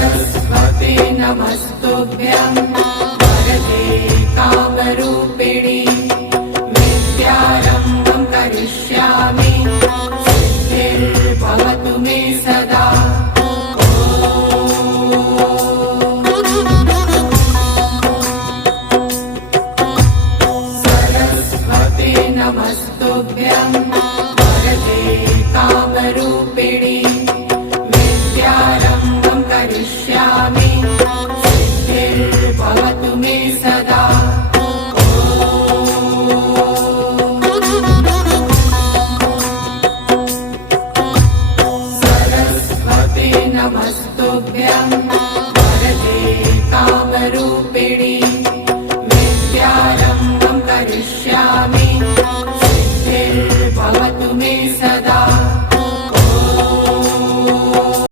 सरस्वते नमस्तुभ्यं वरदे कामरूपिणि विद्यारम्भं करिष्यामि सिद्धिर्भवतु मे सदा। सरस्वते नमस्तुभ्यं वरदे कामरूपिणि विद्यारम्भं करिष्यामि सिद्धिर्भवतु मे सदा। सरस्वते नमस्तुभ्यं